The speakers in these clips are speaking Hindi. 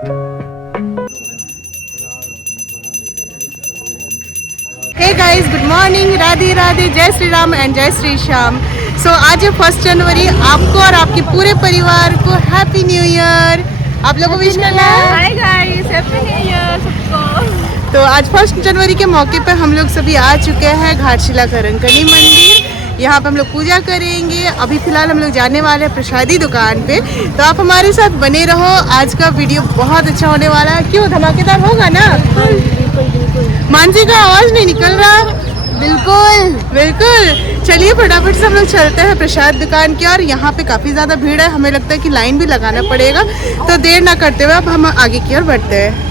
हे guys, good morning, Radhe Radhe, जय श्री राम एंड जय श्री श्याम। सो आज है 1 जनवरी। आपको और आपके पूरे परिवार को हैप्पी न्यू ईयर। आप लोगों को विश करना है। Hi guys, happy new year सबको। तो आज 1 जनवरी के मौके पर हम लोग सभी आ चुके हैं घाटशिला करंकनी मंदिर। यहाँ पे हम लोग पूजा करेंगे। अभी फिलहाल हम लोग जाने वाले हैं प्रसादी दुकान पे, तो आप हमारे साथ बने रहो। आज का वीडियो बहुत अच्छा होने वाला है। क्यों, धमाकेदार होगा ना? मानसी का आवाज नहीं निकल रहा। बिल्कुल बिल्कुल। चलिए फटाफट से हम लोग चलते हैं प्रसाद दुकान की और यहाँ पे काफ़ी ज़्यादा भीड़ है। हमें लगता है कि लाइन भी लगाना पड़ेगा, तो देर ना करते हुए अब हम आगे की ओर बढ़ते हैं।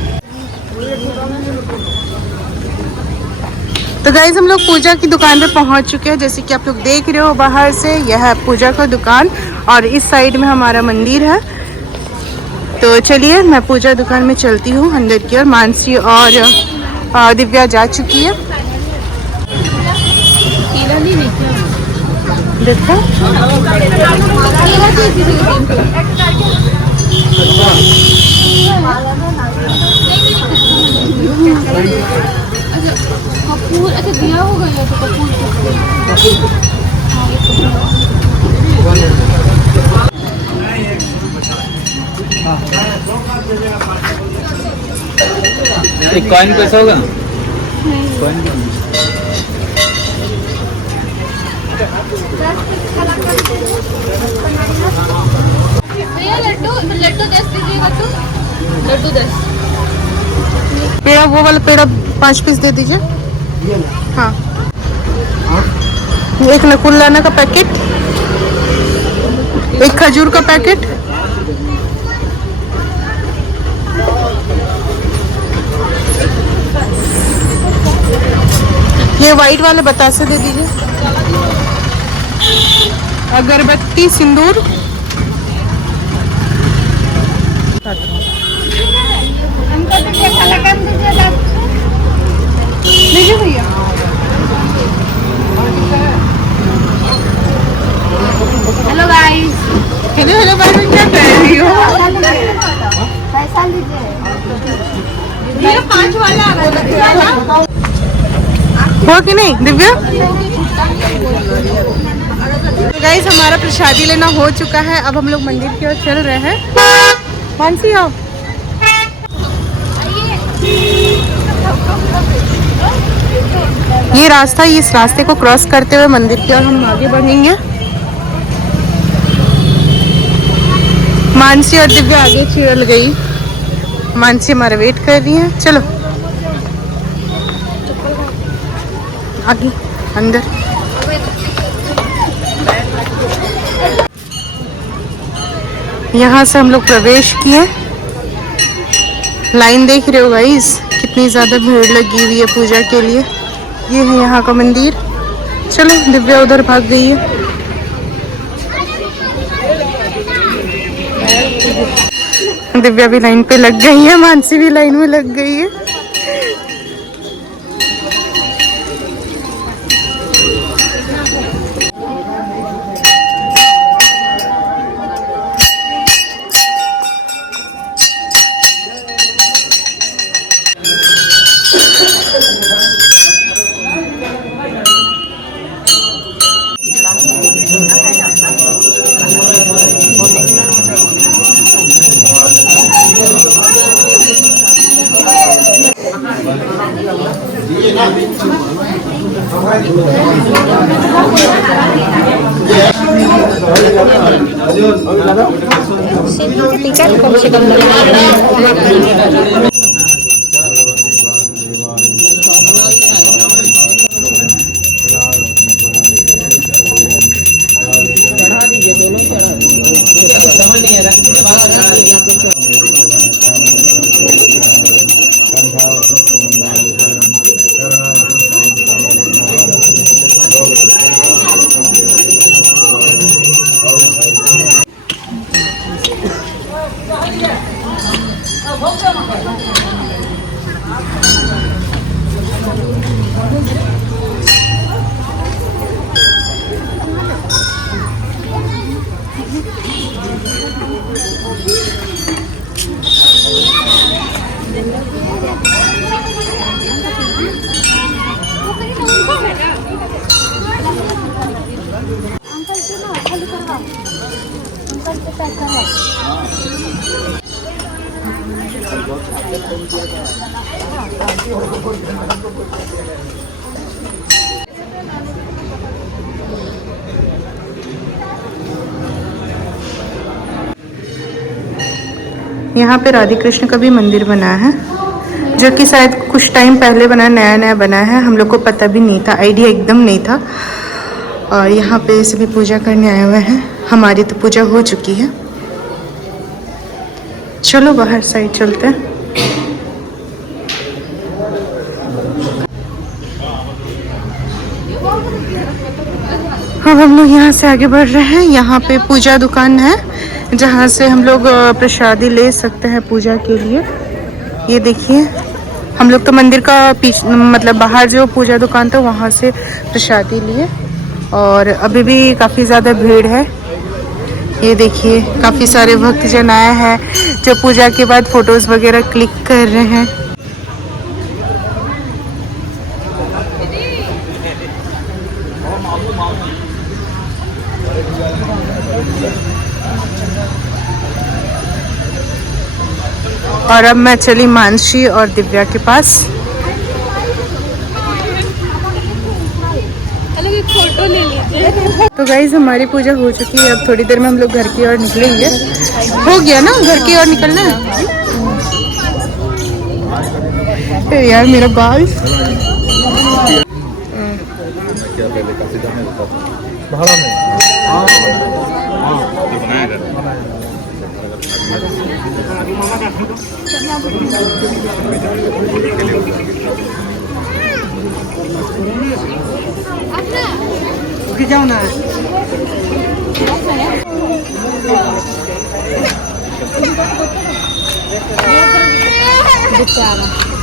तो गाइस, हम लोग पूजा की दुकान पे पहुँच चुके हैं। जैसे कि आप लोग देख रहे हो बाहर से, यह है पूजा का दुकान और इस साइड में हमारा मंदिर है। तो चलिए मैं पूजा दुकान में चलती हूँ अंदर की ओर। मानसी और दिव्या जा चुकी है। देखो कपूर, अच्छा दिया होगा ये तो कपूर। एक कॉइन पैसा होगा ना? कॉइन लड्डू लड्डू 10 दीजिएगा। तो लड्डू 10। पेड़ा, वो वाला पेड़ा 5 पीस दे दीजिए। हाँ, एक नकुलदाना का पैकेट, एक खजूर का पैकेट, ये वाइट वाले बतासे दे दीजिए, अगरबत्ती, सिंदूर। लीजिए भैया। Hello guys. हेलो हेलो भाई, मैं क्या कर रही हो? पैसा लीजिए। ये 5 वाला आ रहा है। हो कि नहीं दिव्या? तो गाइस, हमारा प्रसादी लेना हो चुका है। अब हम लोग मंदिर की ओर चल रहे हैं। मानसी आओ। ये रास्ता, इस रास्ते को क्रॉस करते हुए मंदिर की ओर हम आगे बढ़ेंगे। मानसी और दिव्या आगे चल गई। मानसी हमारा वेट कर रही है। चलो आगे अंदर। यहाँ से हम लोग प्रवेश किए। लाइन देख रहे हो गाइस, कितनी ज़्यादा भीड़ लगी हुई है पूजा के लिए। ये है यहाँ का मंदिर। चलो, दिव्या उधर भाग गई है। दिव्या भी लाइन पे लग गई है, मानसी भी लाइन में लग गई है। टिकट कम से कम चढ़ा दीजिए, दोनों चढ़ा दीजिए। समझ नहीं आ रहा यहाँ पे राधे कृष्ण का भी मंदिर बना है, जो कि शायद कुछ टाइम पहले बना, नया नया बना है। हम लोग को पता भी नहीं था, आइडिया एकदम नहीं था। और यहाँ पे सभी पूजा करने आए हुए हैं। हमारी तो पूजा हो चुकी है। चलो बाहर साइड चलते हैं। अब हम लोग यहाँ से आगे बढ़ रहे हैं। यहाँ पे पूजा दुकान है, जहाँ से हम लोग प्रसादी ले सकते हैं पूजा के लिए। ये देखिए, हम लोग तो मंदिर का पीछे मतलब बाहर जो पूजा दुकान था वहाँ से प्रसादी लिए। और अभी भी काफ़ी ज़्यादा भीड़ है। ये देखिए, काफ़ी सारे भक्तजन आए हैं जो पूजा के बाद फ़ोटोज़ वगैरह क्लिक कर रहे हैं। और अब मैं चली मानसी और दिव्या के पास। फोटो ले लीजिए। तो गाइज हमारी पूजा हो चुकी है। अब थोड़ी देर में हम लोग घर की ओर निकलेंगे। हो गया ना, घर की ओर निकलना है। यार मेरा बाल जाओ ना।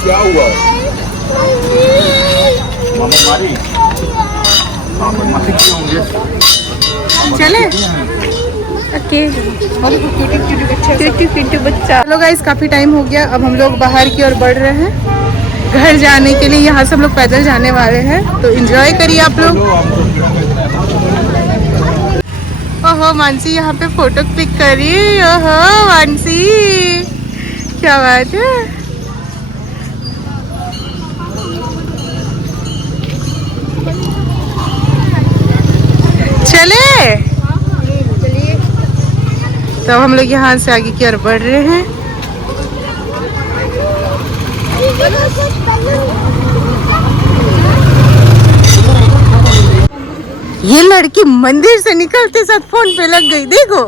क्या हुआ? मामा मारी? माफी क्यों होंगे? चले बच्चा। चलो गाइस, काफी टाइम हो गया। अब हम लोग बाहर की ओर बढ़ रहे हैं घर जाने के लिए। यहाँ से हम लोग पैदल जाने वाले हैं, तो एंजॉय करिए आप लोग। ओहो मानसी यहाँ पे फोटो क्लिक करी। ओहो मानसी, क्या बात है। चले तो हम लोग यहाँ से आगे की ओर बढ़ रहे हैं। ये लड़की मंदिर से निकलते साथ फोन पे लग गई। देखो,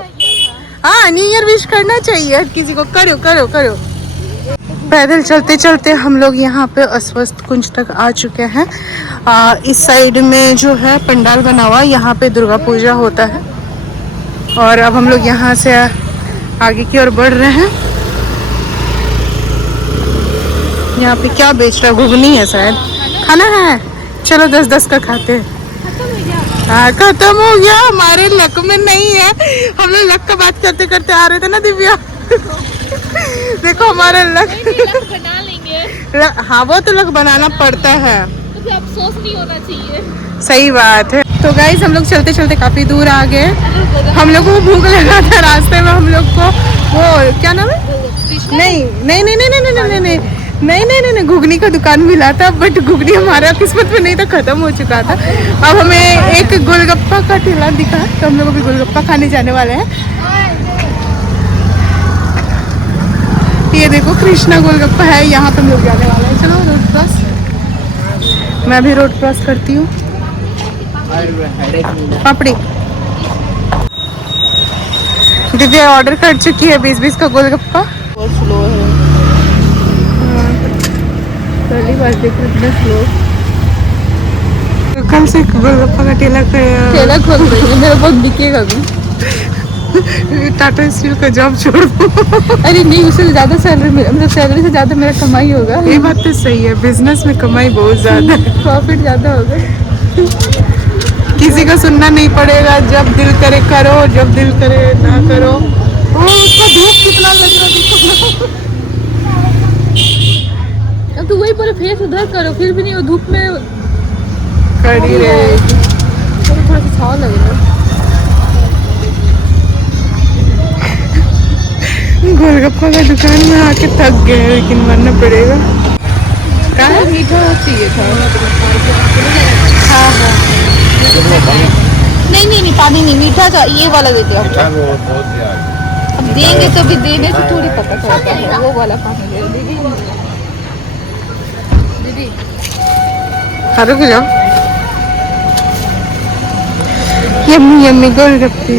हाँ न्यू ईयर विश करना चाहिए हर किसी को। करो करो करो। पैदल चलते चलते हम लोग यहाँ पे अस्वस्थ कुंज तक आ चुके हैं। इस साइड में जो है पंडाल बना हुआ, यहाँ पे दुर्गा पूजा होता है। और अब हम लोग यहाँ से आगे की ओर बढ़ रहे हैं। यहाँ पे क्या बेच रहा है? घुगनी है शायद। खाना है? चलो 10-10 का खाते हैं। हाँ खत्म हो गया, हमारे लक में नहीं है। हम लोग लक का बात करते करते आ रहे थे ना दिव्या। देखो हमारा लक बना लेंगे। हाँ वो तो लक बनाना पड़ता है, तो अफसोस नहीं होना चाहिए। सही बात है। तो गाइस हम लोग चलते चलते काफी दूर आ गए। हम लोग को भूख लगा था रास्ते में। हम लोग को वो क्या नाम है, नहीं नहीं नहीं नहीं नहीं नहीं नहीं नहीं नहीं नहीं नहीं घुगनी का दुकान मिला था, बट घुगनी हमारा किस्मत में नहीं था, खत्म हो चुका था। अब हमें एक गोलगप्पा का ठेला दिखा, तो हम लोग अभी गोलगप्पा खाने जाने वाले हैं। ये देखो कृष्णा गोलगप्पा है, यहाँ पे हम लोग जाने वाले हैं। चलो रोड क्रॉस। मैं भी रोड क्रॉस करती हूँ। पापड़ी दिव्या ऑर्डर कर चुकी है 20-20 का गोलगप्पा। बहुत स्लो है। पहली बार देख रहे इतना स्लो। कल से गोलगप्पा का ठेला खोल रही है, मेरा बहुत दिखेगा भी। टाटा स्टील का जॉब छोड़ दो। अरे नहीं, उससे ज़्यादा सैलरी, मतलब सैलरी से ज़्यादा मेरा कमाई होगा। ये बात तो सही है, बिजनेस में कमाई बहुत ज्यादा है, प्रॉफिट ज़्यादा होगा। किसी का सुनना नहीं पड़ेगा। जब दिल करे करो, जब दिल करे ना करो। ओ उसका धूप कितना लग रहा है। फेस उधर करो, फिर भी नहीं वो धूप में खड़ी रहेगी। थोड़ा सा छाव लग रहा है। गोलगप्पा का दुकान में आके थक गए हैं, लेकिन मानना पड़ेगा। कहाँ मीठा चाहिए था। हाँ हाँ नहीं पानी नहीं, मीठा सा ये वाला देते हो। बहुत यार। अब देंगे तो भी देने से थोड़ी पता चलता है। वो वाला पानी दे दीदी। दीदी हाँ रुक जाओ। यम्मी यम्मी गोलगप्पे,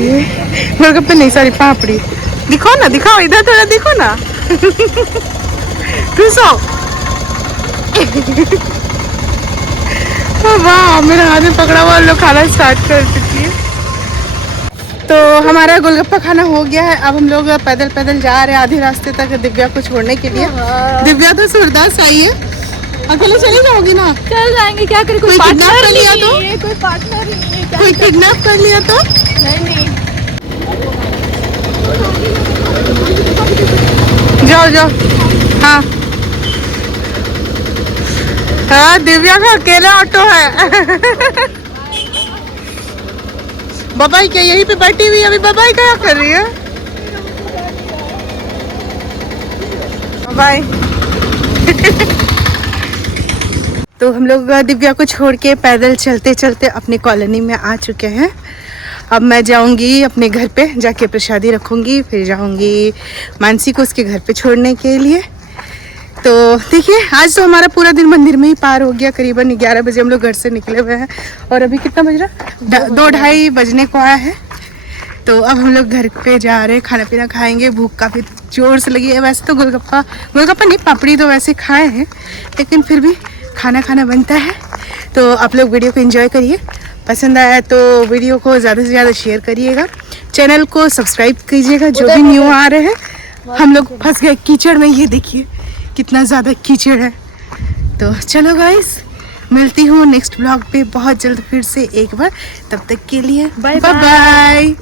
गोलगप्पे नहीं सॉरी पापड़ी। दिखाओ ना, दिखाओ इधर थोड़ा देखो ना। घुसो। वाह मेरे हाथ में पकड़ा हुआ, लोग खाना स्टार्ट कर चुकी है। तो हमारा गोलगप्पा खाना हो गया है। अब हम लोग पैदल पैदल जा रहे हैं आधे रास्ते तक दिव्या को छोड़ने के लिए। दिव्या तो सूरदास आई है, अकेले चली जाओगी ना? चल जाएंगे, क्या करें, कोई किडनैप कर लिया तो? कोई पार्टनर ही नहीं है। कोई किडनैप कर लिया तो? नहीं जाओ जाओ। हाँ हाँ दिव्या का अकेला ऑटो है। बबाई क्या यहीं पे बैठी हुई है? अभी बबाई क्या कर रही है? बाय। तो हम लोग दिव्या को छोड़ के पैदल चलते चलते अपने कॉलोनी में आ चुके हैं। अब मैं जाऊंगी अपने घर पे, जाके प्रसादी रखूंगी, फिर जाऊंगी मानसी को उसके घर पे छोड़ने के लिए। तो देखिए आज तो हमारा पूरा दिन मंदिर में ही पार हो गया। करीबन 11 बजे हम लोग घर से निकले हुए हैं और अभी कितना बज रहा? 2-2:30 बजने को आया है। तो अब हम लोग घर पे जा रहे हैं, खाना पीना खाएंगे। भूख काफ़ी जोर से लगी है। वैसे तो गोलगप्पा नहीं, पापड़ी तो वैसे खाए हैं, लेकिन फिर भी खाना बनता है। तो आप लोग वीडियो को एंजॉय करिए, पसंद आया तो वीडियो को ज़्यादा से ज़्यादा शेयर करिएगा, चैनल को सब्सक्राइब कीजिएगा जो भी न्यू आ रहे हैं। हम लोग फंस गए कीचड़ में, ये देखिए कितना ज़्यादा कीचड़ है। तो चलो गाइस, मिलती हूँ नेक्स्ट ब्लॉग पे बहुत जल्द फिर से एक बार। तब तक के लिए बाय बाय।